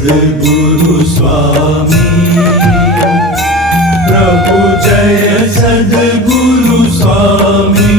सद्गुरु स्वामी प्रभु जय सद्गुरु स्वामी।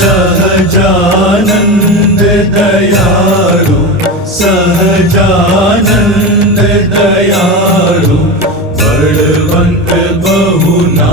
सहजानन्द दयालु सहजानन्द दयालु बलवन्त बहुना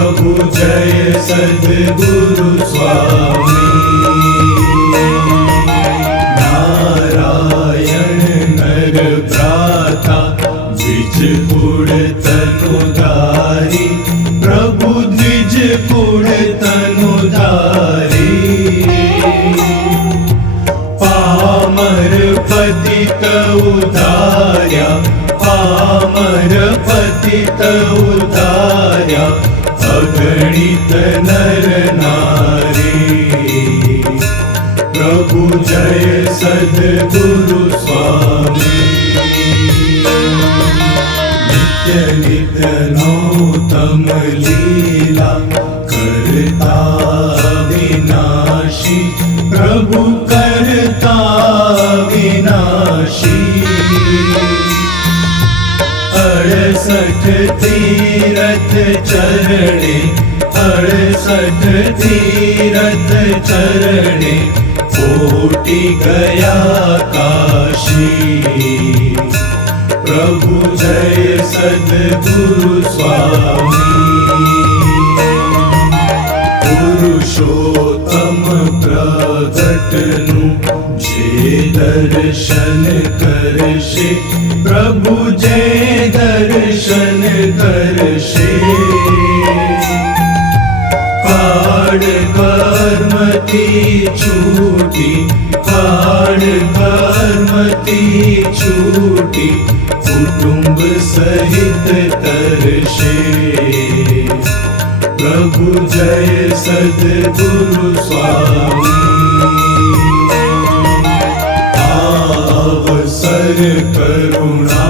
प्रभु जय सद्गुरु स्वामी। नारायण नर भ्राता द्विज पुर पतित उदार्या पामर पतित उदार्या अगणित नारी प्रभु जय सद्गुरु स्वामी। नित्य नित्य नौतम लीला करता विनाशी प्रभु करता અડસઠ તીરથ ચરણે, અડસઠ તીરથ ચરણે કોટી ગયા કાશી. પ્રભુ જય સદગુરુ સ્વામી. પુરુષોત્તમ પ્રગટનું જે દર્શન કરશે, પ્રભુ જય દર दर्शन करशे। काड कर्मती छूटी कर्मती छूटी, कुटुंब सहित प्रभु जय सद्गुरु स्वामी। अवसर करुणानिधि